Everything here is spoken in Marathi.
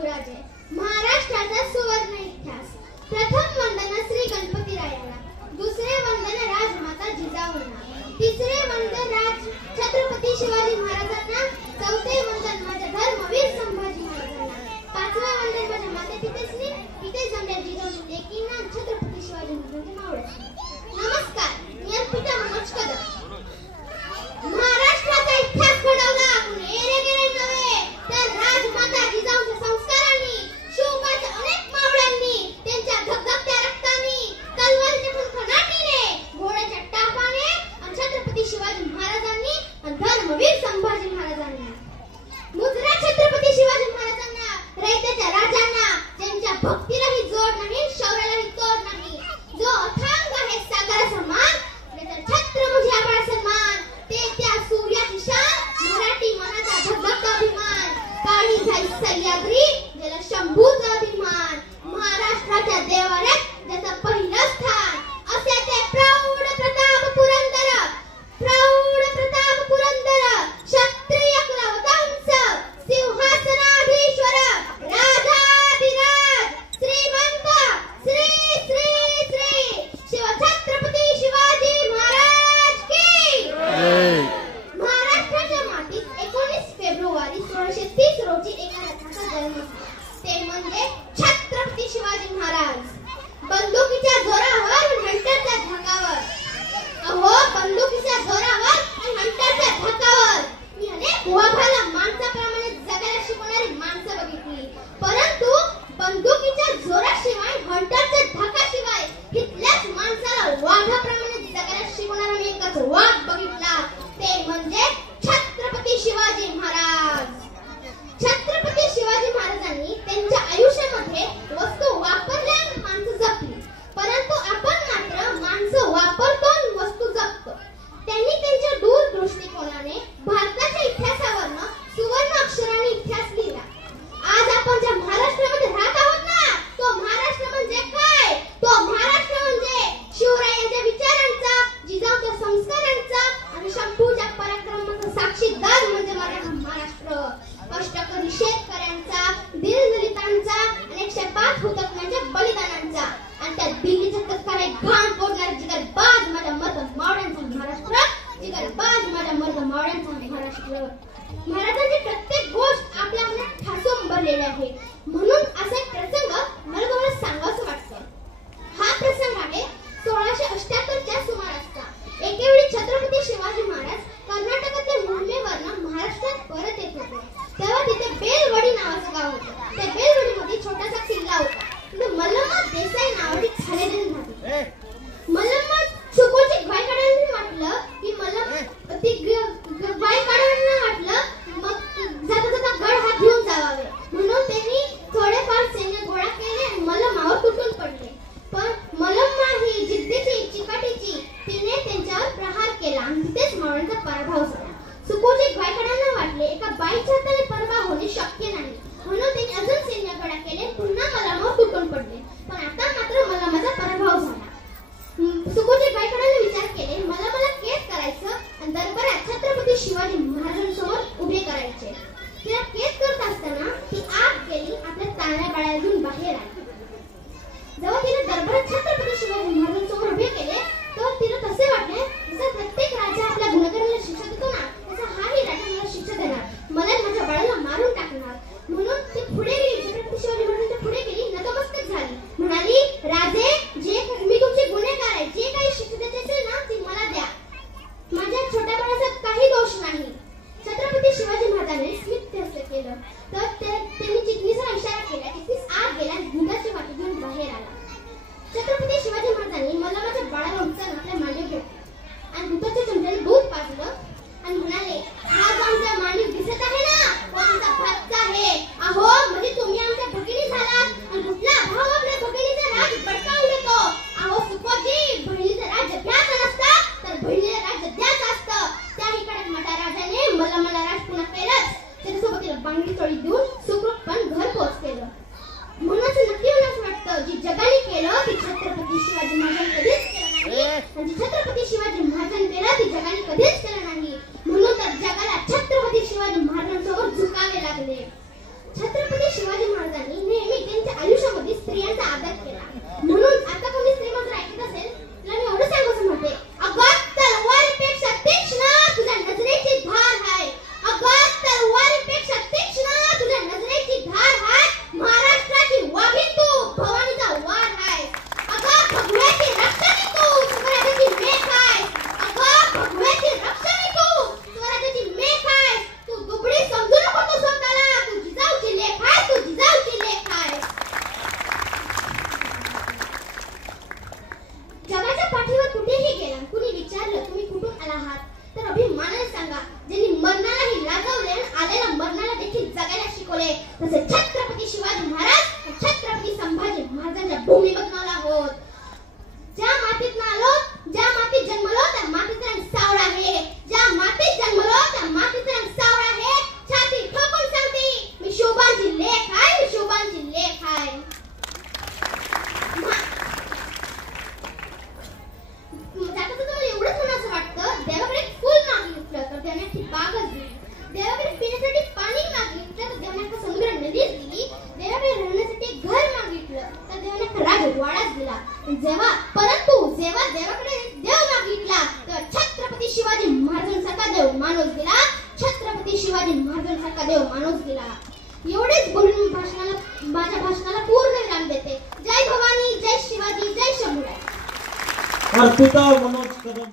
बहुराजे, महाराष्ट्राचा सुवर्ण इतिहास. प्रथम वंदन श्री गणपतीरायाला, दुसरे वंदन राजमाता जिजाऊंना, तिसरे वंदन छत्रपती शिवाजी महाराजांना, चौथे वंदन माझ्या धर्मवीर संभाजी महाराजांना, पाचवे वंदन माझ्या माते पितेसनी, पिते जमल्या जिजाऊ लेकींना, छत्रपती शिवाजी महाराजांच्या मावळ्यांना. नमस्कार, मी अर्पिता मनोज कदम. महाराष्ट्राचा इतिहास घडवला कुणी एरेगेरे नव्हे तर राजमाता जिजाऊंच्या संस्कारांनी, शिवबाच्या अनेक मावळ्यांनी, त्यांच्या धगधगत्या रक्तानी, तलवारीच्या खणखणाटीने, घोड्याच्या टापाने आणि छत्रपती शिवाजी महाराजांनी आणि धर्मवीर संभाजी महाराजांनी. मुजरा छत्रपती शिवाजी महाराजांना, रयतेच्या राजांना, ज्यांच्या भक्तीलाही जोड नाही, शौर्यालाही तोड नाही, जो अथांग आहे सागराचा मान, त्याचा छत्र म्हणजे आभाळ सन्मान, ते त्या सूर्याची शान, मराठी मनाचा धगधगता अभिमान, काळी झाई सह्याद्री, ज्याला शंभूचा अभिमान, महाराष्ट्राच्या देवाऱ्यात ज्याचं पहिलं स्थान, असे ते प्रौढ प्रताप पुरंदर, प्रौढ प्रताप पुरंदर, क्षत्रिय कुलवंश, सिंहासनाधीश्वर, राजाधिराज, श्रीमंत, श्री श्री श्री शिवछत्रपती शिवाजी महाराज की. महाराष्ट्राच्या मातीत 19 फेब्रुवारी 1630 रोजी एका रथाचा जन्म झाला, ते म्हणजे छत्रपती शिवाजी महाराज. बंदुकीच्या जोरावर आणि हंटरच्या धाकावर, अहो बंदुकीच्या जोरावर आणि हंटरच्या धाकावर मी अनेक वाघाला माणसाप्रमाणे जगायला शिकवणारी माणसं बघितली, परंतु बंदुकीच्या जोराशिवाय, हंटरच्या धाकाशिवाय इथल्याच माणसाला वाघाप्रमाणे जगायला शिकवणारा मी एकच वाघ बघितला, ते म्हणजे छत्रपती शिवाजी महाराज. छत्रपती शिवाजी महाराजांनी त्यांच्या आयुष्यामध्ये वस्तू वापरल्या आणि माणसं जपली, परंतु आपण मात्र माणसं वापरतो आणि वस्तू जपतो. त्यांनी त्यांच्या दूरदृष्टिकोनाने भारताच्या इतिहासावरनं सुवर्ण अक्षराने इतिहास लिहिला. आज आपण ज्या महाराष्ट्रामध्ये राहत आहोत ना, तो महाराष्ट्र म्हणजे काय? तो महाराष्ट्र म्हणजे शिवरायांच्या विचारांचा, जिजाऊच्या संस्कारांचा आणि शंभूच्या पराक्रमाचा साक्षीदार म्हणजे मराठा महाराष्ट्र. कष्टकरी शेतकऱ्यांचा, दीनदलितांचा आणि 105 हुतात्म्यांच्या बलिदानांचा आणि त्या दिल्लीच्या तत्काळ घाण फोडणाऱ्या जिगरबाज माझ्या मर्द मावळ्यांचा महाराष्ट्र, जिगरबाज माझ्या मर्द मावळ्यांचा महाराष्ट्र. महाराजांची प्रत्येक गोष्ट आपल्या मनात ठासून भरलेली आहे, म्हणून असा एक प्रसंग मला तुम्हाला सांगावंसं वाटतं. हा प्रसंग आहे 1678च्या सुमारासचा. एकेवेळी छत्रपती शिवाजी महाराज कर्नाटकातल्या मोहिमेवरनं महाराष्ट्रात परत येत होते, तेव्हा तिथे बेलवडी नावाचं गाव होतं. त्या बेलवडीमध्ये छोटासा किल्ला होता, तिथे मल्लम्मा देसाई नावाची छालेदन होती. मल्लम्मा सुकोची गाय काढायला वाटलं की गाय काढायला वाटलं मग जाता जाता गड हात घेऊन जावावे, म्हणून त्यांनी थोडेफार सैन्य गोळा केले आणि मल्लम्मावर तुटून पडले. पण मल्लम्मा ही जिद्दीची, चिकाटीची, तिने त्यांच्यावर प्रहार केला आणि तिथेच मावळ्यांचा पराभव झाला. सुकोची गायकवाडांना वाटले एका बाईच्या हाताने पराभव होणे शक्य नाही, म्हणून त्यांनी अजून सैन्य गोळा केले, पुन्हा मल्लम्मावर तुटून पडले. पण आता मात्र मल्लम्माचा पराभव झाला. सुकोची गायकवाडांनी विचार केले, मला कैद करायचं आणि दरबारात छत्रपती शिवाजी महाराजांसमोर उभे करायचे. तिला कैद करत असताना ती आत गेली, आपल्या ताण्या बाळ्या घेऊन बाहेर आली. जेव्हा तिने दरबारात छत्रपती शिवाजी महाराजांसमोर उभे केले, तेव्हा तिला तसे वाटले जसं प्रत्येक राजा आपल्या गुन्हेगाराला शिक्षा देतो ना, तसा हाही राजा मला शिक्षा देणार, मला माझ्या बाळाला मारून टाकणार. म्हणून ती पुढे गेली, छत्रपती शिवाजी महाराजांच्या पुढे गेली, नतमस्तक झाली, म्हणाली, राजे, जे मी तुमचे गुन्हेगार आहे, जे काही शिक्षा द्यायची असेल ना ती मला द्या, माझ्या छोट्या बाळाचा काही दोष नाही. छत्रपती शिवाजी महाराजांनी स्मित केलं, तर त्यांनी चिटणीचा इशारा केला, चिटणीस आत गेला आणि दुधाची वाटी घेऊन बाहेर आला. छत्रपती शिवाजी महाराजांनी मल्लम्माच्या बाळाला उचलून आपल्या मांडीवर घेतलं आणि दुधाच्या चमच्याने दूध पाजलं आणि म्हणाले, हा जो आमचा माणूस दिसत आहे ना, तो आमचा भाचा आहे. अहो, म्हणजे तुम्ही आमच्या भगिनी झालात आणि कुठला भाव आपल्या भगिनीचा राज बडकावून देतो. अहो सुकोजी, बहिणीचं राज्य द्यायचं नसतं तर बहिणीला राज्य द्यायचं असतं. त्याही कडक मटा राजाने मल्लम्माला राज पुन्हा केलंच, त्याच्यासोबत तिला बांगडी चोळी देऊन सुखरूप पण घर पोहोच केलं. म्हणूनच नक्की मला असं वाटतं, जी जगाने केलं ती छत्रपती शिवाजी महाराजांनी कधीच केलं नाही, आणि जी छत्रपती शिवाजी महाराजांनी केलं ती जगाने कधीच केलं नाही. म्हणून तर जगाला छत्रपती शिवाजी महाराजांसमोर झुकावे लागले. छत्रपती शिवाजी महाराज बनवले तसे छत्रपती शिवाजी महाराज छत्रपती संभाजी महाराजांच्या भूमी बनवणार आहोत. ज्या मातीत आलो, ज्या मातीत जन्मलो त्या मातीचा रंग सावळा आहे. ज्या मातीत जन्मलो त्या मातीचा रंग सावळा आहे. छाती ठोकून सांगते मी शोभांची लेख आहे, मी शोभांची लेख आहे. त्याचं तुम्हाला एवढंच म्हणायचं वाटतं, देवाकडे फुल मागितलं तर त्याने ती बागच दिली. देवाकडे पिण्यासाठी पाणी मागितलं तर देवाने समुद्र नदीच दिली. देवाकडे राहण्यासाठी घर मागितलं तर देवाने राजवाडाच दिला. परंतु जेव्हा देवाकडे देव मागितला तर छत्रपती शिवाजी महाराजांसारखा देव माणूस दिला. छत्रपती शिवाजी महाराजांसारखा देव माणूस दिला. एवढेच बोलून माझ्या भाषणाला पूर्ण विराम देते. जय भवानी, जय शिवाजी, जय शंभूराय. अर्पिता मनोज कदम.